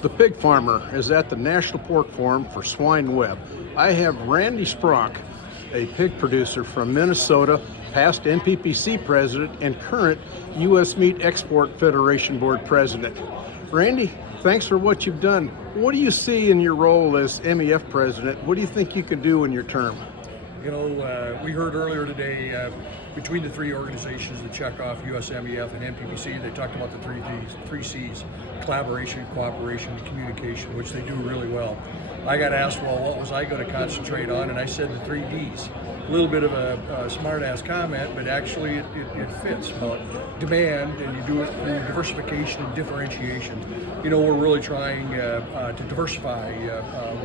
The pig farmer is at the National Pork Forum for Swine Web. I have Randy Spronk, a pig producer from Minnesota, past NPPC president and current U.S. Meat Export Federation Board president. Randy, thanks for what you've done. What do you see in your role as MEF president? What do you think you can do in your term? You know, we heard earlier today between the three organizations that check off US MEF and NPPC, they talked about the three C's, collaboration, cooperation, and communication, which they do really well. I got asked, well, what was I going to concentrate on? And I said the three D's. A little bit of a smart-ass comment, but actually it fits. About demand, and you do it through diversification and differentiation. You know, we're really trying to diversify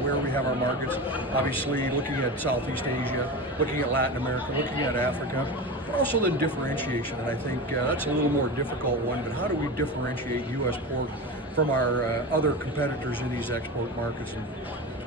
where we have our markets. Obviously, looking at Southeast Asia, looking at Latin America, looking at Africa, but also the differentiation. And I think that's a little more difficult one, but how do we differentiate U.S. pork from our other competitors in these export markets? And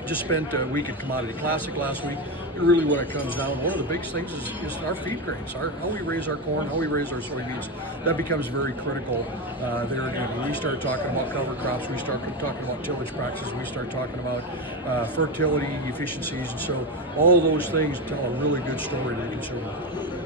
just spent a week at Commodity Classic last week. And really what it comes down, one of the biggest things is our feed grains, how we raise our corn, how we raise our soybeans. That becomes very critical there again. When we start talking about cover crops, we start talking about tillage practices, we start talking about fertility efficiencies, and so all those things tell a really good story to the consumer.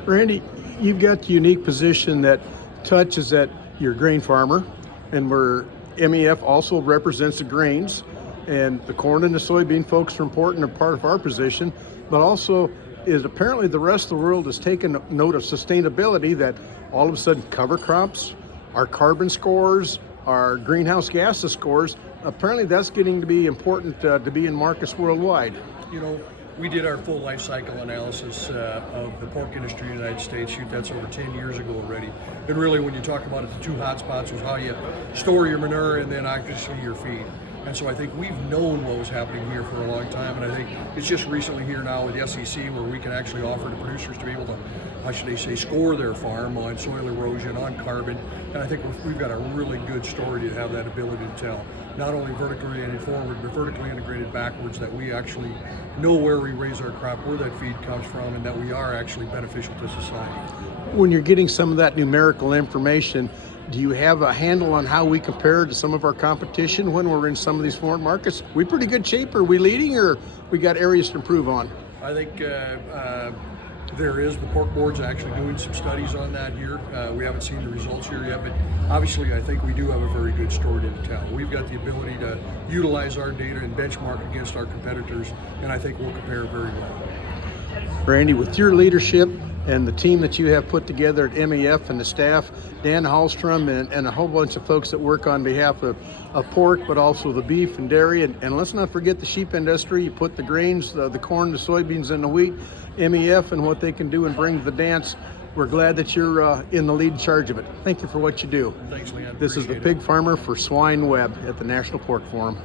Randy, you've got the unique position that touches at your grain farmer, and where MEF also represents the grains, and the corn and the soybean folks are important and part of our position, but also is apparently the rest of the world has taken note of sustainability, that all of a sudden cover crops, our carbon scores, our greenhouse gases scores, apparently that's getting to be important to be in markets worldwide. You know, we did our full life cycle analysis of the pork industry in the United States. Shoot, that's over 10 years ago already. And really, when you talk about it, the two hot spots was how you store your manure and then actually your feed. And so I think we've known what was happening here for a long time, and I think it's just recently here now with the SEC where we can actually offer to producers to be able to, how should they say, score their farm on soil erosion, on carbon, and I think we've got a really good story to have that ability to tell. Not only vertically integrated forward, but vertically integrated backwards, that we actually know where we raise our crop, where that feed comes from, and that we are actually beneficial to society. When you're getting some of that numerical information, do you have a handle on how we compare to some of our competition when we're in some of these foreign markets? We pretty good shape? Are we leading, or we got areas to improve on? I think there is. The pork board's actually doing some studies on that here. We haven't seen the results here yet, but obviously I think we do have a very good story to tell. We've got the ability to utilize our data and benchmark against our competitors, and I think we'll compare very well. Randy, with your leadership and the team that you have put together at MEF and the staff, Dan Hallstrom and a whole bunch of folks that work on behalf of pork, but also the beef and dairy, and let's not forget the sheep industry. You put the grains, the corn, the soybeans, and the wheat, MEF and what they can do and bring to the dance. We're glad that you're in the lead charge of it. Thank you for what you do. Thanks, Leon. This is the pig farmer for Swine Web at the National Pork Forum.